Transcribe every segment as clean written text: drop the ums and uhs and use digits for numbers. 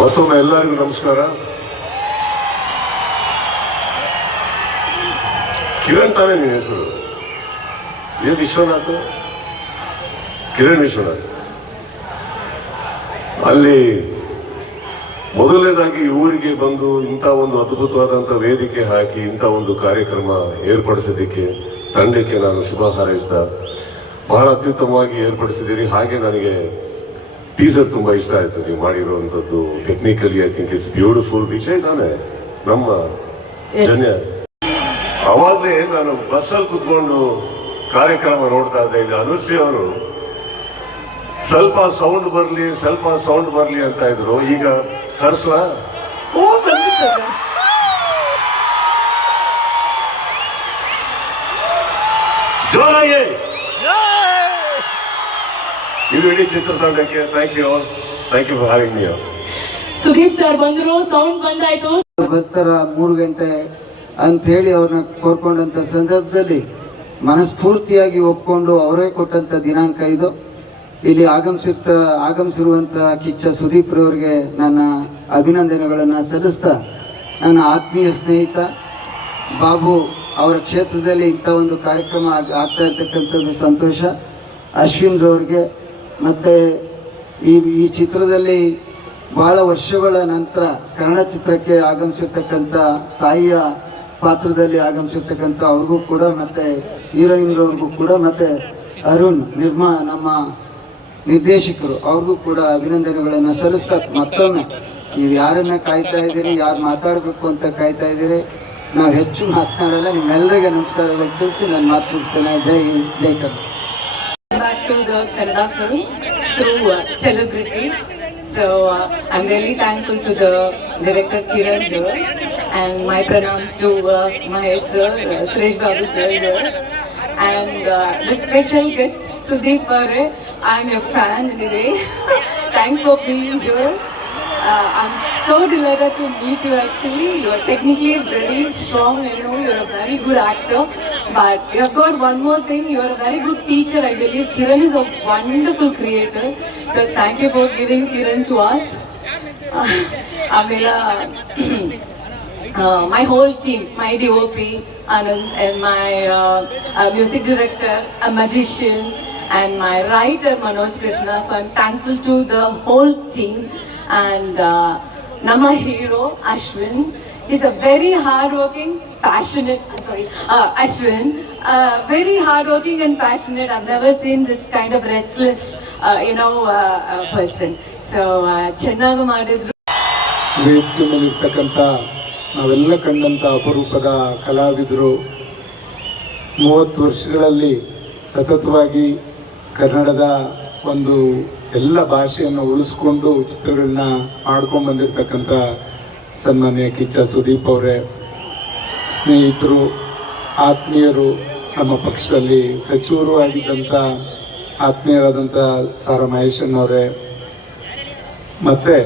ಮತ್ತೊಮ್ಮೆ ಎಲ್ಲರಿಗೂ ನಮಸ್ಕಾರ. ಕಿರಣ್ ತಾನೇ ನಿಮ್ಮ ಹೆಸರು? ಏನು ವಿಶ್ವನಾಥ್? ಕಿರಣ್ ವಿಶ್ವನಾಥ್. ಅಲ್ಲಿ ಮೊದಲನೇದಾಗಿ ಊರಿಗೆ ಬಂದು ಇಂಥ ಒಂದು ಅದ್ಭುತವಾದಂಥ ವೇದಿಕೆ ಹಾಕಿ ಇಂಥ ಒಂದು ಕಾರ್ಯಕ್ರಮ ಏರ್ಪಡಿಸೋದಕ್ಕೆ ತಂಡಕ್ಕೆ ನಾನು ಶುಭ ಹಾರೈಸಿದ. ಬಹಳ ಅತ್ಯುತ್ತಮವಾಗಿ ಏರ್ಪಡಿಸಿದ್ದೀರಿ. ಹಾಗೆ ನನಗೆ ಟೀಸರ್ ತುಂಬ ಇಷ್ಟ ಆಯಿತು ನೀವು ಮಾಡಿರುವಂಥದ್ದು. Technically I think it's beautiful. Vijay ತಾನೆ ನಮ್ಮ ಜನ್ಯ. ಅವಾಗಲೇ ನಾನು ಬಸ್ಸಲ್ಲಿ ಕೂತ್ಕೊಂಡು ಕಾರ್ಯಕ್ರಮ ನೋಡ್ತಾ ಇದ್ದೆ. ಇಲ್ಲಿ ಅನುಶ್ರೀ ಅವರು ಸ್ವಲ್ಪ ಸೌಂಡ್ ಬರಲಿ ಅಂತ ಇದ್ರು. ಈಗ ಕರ್ಸ್ಲಾ? ಜೋರಾಗಿ ಇದು ಇಡೀ ಚಿತ್ರತಂಡಕ್ಕೆ thank you for having me. Sudeep sir ಬಂದ್ರು, ಸೌಂಡ್ ಬಂದಾಯ್ತು. ಬರ್ತಾರ 3 ಗಂಟೆ ಅಂತ ಹೇಳಿ ಅವ್ರನ್ನ ಕೋರ್ಕೊಂಡಂತ ಸಂದರ್ಭದಲ್ಲಿ ಮನಸ್ಫೂರ್ತಿಯಾಗಿ ಒಪ್ಕೊಂಡು ಅವರೇ ಕೊಟ್ಟಂತ ದಿನಾಂಕ ಇದು. ಇಲ್ಲಿ ಆಗಮಿಸಿರುವಂತ ಕಿಚ್ಚ ಸುದೀಪ್ ರವರಿಗೆ ನನ್ನ ಅಭಿನಂದನೆಗಳನ್ನು ಸಲ್ಲಿಸ್ತಾ, ನನ್ನ ಆತ್ಮೀಯ ಸ್ನೇಹಿತ ಬಾಬು ಅವರ ಕ್ಷೇತ್ರದಲ್ಲಿ ಇಂಥ ಒಂದು ಕಾರ್ಯಕ್ರಮ ಆಗ್ತಾ ಇರ್ತಕ್ಕಂಥದ್ದು ಸಂತೋಷ. ಅಶ್ವಿನ್ ರವ್ರಿಗೆ ಮತ್ತು ಈ ಚಿತ್ರದಲ್ಲಿ ಬಹಳ ವರ್ಷಗಳ ನಂತರ ಕನ್ನಡ ಚಿತ್ರಕ್ಕೆ ಆಗಮಿಸಿರ್ತಕ್ಕಂಥ ತಾಯಿಯ ಪಾತ್ರದಲ್ಲಿ ಆಗಮಿಸಿರ್ತಕ್ಕಂಥ ಅವ್ರಿಗೂ ಕೂಡ, ಮತ್ತು ಹೀರೋಯಿನ್ರವ್ರಿಗೂ ಕೂಡ, ಮತ್ತು ಅರುಣ್ ನಮ್ಮ ನಿರ್ದೇಶಕರು ಅವ್ರಿಗೂ ಕೂಡ ಅಭಿನಂದನೆಗಳನ್ನು ಸಲ್ಲಿಸ್ತಾ, ಮತ್ತೊಮ್ಮೆ ನೀವು ಯಾರನ್ನ ಕಾಯ್ತಾ ಇದ್ದೀರಿ, ಯಾರು ಮಾತಾಡಬೇಕು ಅಂತ ಕಾಯ್ತಾ ಇದ್ದೀರಿ. ನಾವು ಹೆಚ್ಚು ಮಾತನಾಡಲ್ಲ. ನಿಮ್ಮೆಲ್ಲರಿಗೆ ನಮಸ್ಕಾರಗಳು ತಿಳಿಸಿ ನಾನು ಮಾತು ಮುಗಿಸ್ತೇನೆ. ಜೈ ಹಿಂದ್, ಜೈ Karnataka. Back to the Kannada film through Celebrity. So I'm really thankful to the director Kiran sir, and my pranams to Mahesh sir, Suresh Babu sir here, and the special guest Sudeep Pare. I'm your fan anyway. Thanks for being here. I'm so delighted to meet you actually. You are technically very strong, I know you're a very good actor, but you have got one more thing, you are a very good teacher I believe. Kiran is a wonderful creator, so thank you for giving Kiran to us. My whole team, my DOP Anand, and my music director, a magician, and my writer Manoj Krishna, so I'm thankful to the whole team. And Nama hero Ashwin is a very hardworking, passionate. Ashwin, very hardworking and passionate. I've never seen this kind of restless, person. So ಚೆನ್ನಾಗಿ ಮಾಡಿದ್ರು. ವೇದಿಕೆ ಮೇಲಿರ್ತಕ್ಕಂಥ ನಾವೆಲ್ಲ ಕಂಡಂಥ ಅಪರೂಪದ ಕಲಾವಿದರು 30 ವರ್ಷಗಳಲ್ಲಿ ಸತತವಾಗಿ ಕನ್ನಡದ ಒಂದು ಎಲ್ಲ ಭಾಷೆಯನ್ನು ಉಳಿಸ್ಕೊಂಡು ಚಿತ್ರಗಳನ್ನ ಮಾಡ್ಕೊಂಡು ಬಂದಿರತಕ್ಕಂಥ ಸನ್ಮಾನ್ಯ ಕಿಚ್ಚ ಸುದೀಪ್ ಅವರೇ, ಸ್ನೇಹಿತರು, ಆತ್ಮೀಯರು, ನಮ್ಮ ಪಕ್ಷದಲ್ಲಿ ಸಚಿವರು ಆಗಿದ್ದಂಥ ಆತ್ಮೀಯರಾದಂಥ ಸಾರಾ ಮಹೇಶನ್ ಅವರೇ. ಮತ್ತು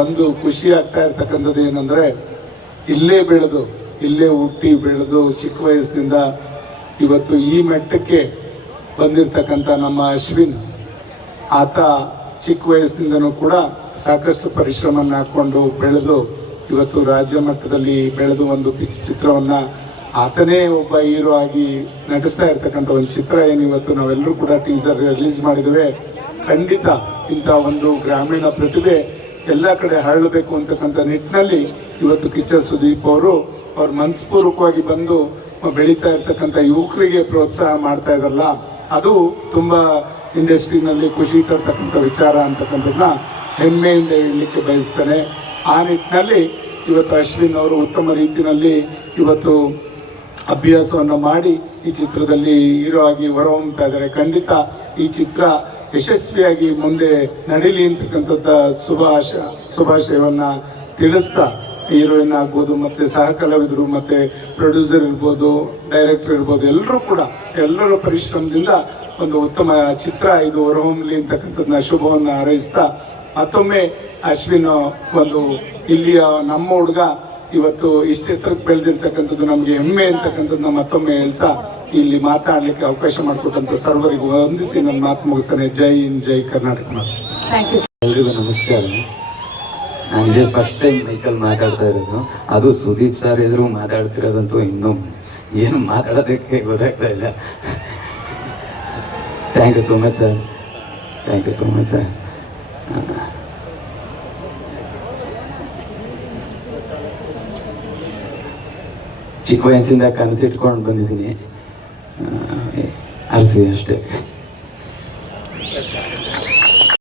ಒಂದು ಖುಷಿ ಆಗ್ತಾ ಇರ್ತಕ್ಕಂಥದ್ದು ಏನಂದರೆ, ಇಲ್ಲೇ ಹುಟ್ಟಿ ಬೆಳೆದು ಚಿಕ್ಕ ವಯಸ್ಸಿನಿಂದ ಇವತ್ತು ಈ ಮಟ್ಟಕ್ಕೆ ಬಂದಿರತಕ್ಕಂಥ ನಮ್ಮ ಅಶ್ವಿನ್, ಆತ ಚಿಕ್ಕ ವಯಸ್ಸಿನಿಂದನೂ ಕೂಡ ಸಾಕಷ್ಟು ಪರಿಶ್ರಮವನ್ನು ಹಾಕ್ಕೊಂಡು ಬೆಳೆದು ಇವತ್ತು ರಾಜ್ಯ ಮಟ್ಟದಲ್ಲಿ ಬೆಳೆದು ಒಂದು ಚಿತ್ರವನ್ನು ಆತನೇ ಒಬ್ಬ ಹೀರೋ ಆಗಿ ನಟಿಸ್ತಾ ಇರ್ತಕ್ಕಂಥ ಒಂದು ಚಿತ್ರ ಏನಿವತ್ತು ನಾವೆಲ್ಲರೂ ಕೂಡ ಟೀಸರ್ ರಿಲೀಸ್ ಮಾಡಿದ್ದೇವೆ. ಖಂಡಿತ ಇಂಥ ಒಂದು ಗ್ರಾಮೀಣ ಪ್ರತಿಭೆ ಎಲ್ಲ ಕಡೆ ಹರಳಬೇಕು ಅಂತಕ್ಕಂಥ ನಿಟ್ಟಿನಲ್ಲಿ ಇವತ್ತು ಕಿಚ್ಚ ಸುದೀಪ್ ಅವರು ಅವ್ರ ಮನಸ್ಪೂರ್ವಕವಾಗಿ ಬಂದು ಬೆಳೀತಾ ಇರ್ತಕ್ಕಂಥ ಯುವಕರಿಗೆ ಪ್ರೋತ್ಸಾಹ ಮಾಡ್ತಾ ಇದ್ದಾರಲ್ಲ, ಅದು ತುಂಬ ಇಂಡಸ್ಟ್ರಿನಲ್ಲಿ ಖುಷಿ ತರ್ತಕ್ಕಂಥ ವಿಚಾರ ಅಂತಕ್ಕಂಥದ್ದನ್ನ ಹೆಮ್ಮೆಯಿಂದ ಹೇಳಲಿಕ್ಕೆ ಬಯಸ್ತೇನೆ. ಆ ನಿಟ್ಟಿನಲ್ಲಿ ಇವತ್ತು ಅಶ್ವಿನ್ ಅವರು ಉತ್ತಮ ರೀತಿಯಲ್ಲಿ ಇವತ್ತು ಅಭ್ಯಾಸವನ್ನು ಮಾಡಿ ಈ ಚಿತ್ರದಲ್ಲಿ ಹೀರೋ ಆಗಿ ಹೊರಹೊಮ್ಮತಾ ಇದ್ದಾರೆ. ಖಂಡಿತ ಈ ಚಿತ್ರ ಯಶಸ್ವಿಯಾಗಿ ಮುಂದೆ ನಡೀಲಿ ಅಂತಕ್ಕಂಥದ್ದ ಶುಭಾಶಯವನ್ನು ತಿಳಿಸ್ತಾ, ಹೀರೋಯಿನ್ ಆಗ್ಬೋದು, ಮತ್ತು ಸಹ ಕಲಾವಿದರು, ಮತ್ತು ಪ್ರೊಡ್ಯೂಸರ್ ಇರ್ಬೋದು, ಡೈರೆಕ್ಟರ್ ಇರ್ಬೋದು, ಎಲ್ಲರೂ ಕೂಡ ಎಲ್ಲರ ಪರಿಶ್ರಮದಿಂದ ಒಂದು ಉತ್ತಮ ಚಿತ್ರ ಇದು ಹೊರಹೊಮ್ಮಲಿ ಅಂತಕ್ಕಂಥದ್ದನ್ನ ಶುಭವನ್ನು ಹಾರೈಸ್ತಾ, ಮತ್ತೊಮ್ಮೆ ಅಶ್ವಿನ್ ಒಂದು ಇಲ್ಲಿಯ ನಮ್ಮ ಹುಡುಗ ಇವತ್ತು ಇಷ್ಟು ಎತ್ತರಕ್ಕೆ ಬೆಳೆದಿರ್ತಕ್ಕಂಥದ್ದು ನಮಗೆ ಹೆಮ್ಮೆ ಅಂತಕ್ಕಂಥದ್ದನ್ನ ಮತ್ತೊಮ್ಮೆ ಹೇಳ್ತಾ ಇಲ್ಲಿ ಮಾತಾಡಲಿಕ್ಕೆ ಅವಕಾಶ ಮಾಡಿಕೊಟ್ಟಂಥ ಸರ್ವರಿಗೂ ವಂದಿಸಿ ನನ್ನ ಮಾತು ಮುಗಿಸ್ತೇನೆ. ಜೈ ಹಿಂದ್, ಜೈ ಕರ್ನಾಟಕ. ಎಲ್ರಿಗೂ ನಮಸ್ಕಾರ. ನಾನು ಇದೇ ಫಸ್ಟ್ ಟೈಮ್ ಮೈಕಲ್ಲಿ ಮಾತಾಡ್ತಾ ಇರೋದು, ಅದು ಸುದೀಪ್ ಸರ್ ಎದುರು ಮಾತಾಡ್ತಿರೋದಂತೂ ಇನ್ನೂ ಏನು ಮಾತಾಡೋದಕ್ಕೆ ಗೊತ್ತಾಗ್ತಾ ಇಲ್ಲ. Thank you so much sir, thank you so much sir. ಚಿಕ್ಕ ವಯಸ್ಸಿಂದ ಕನಸಿಟ್ಕೊಂಡು ಬಂದಿದ್ದೀನಿ, ಅರ್ಸಿ ಅಷ್ಟೇ.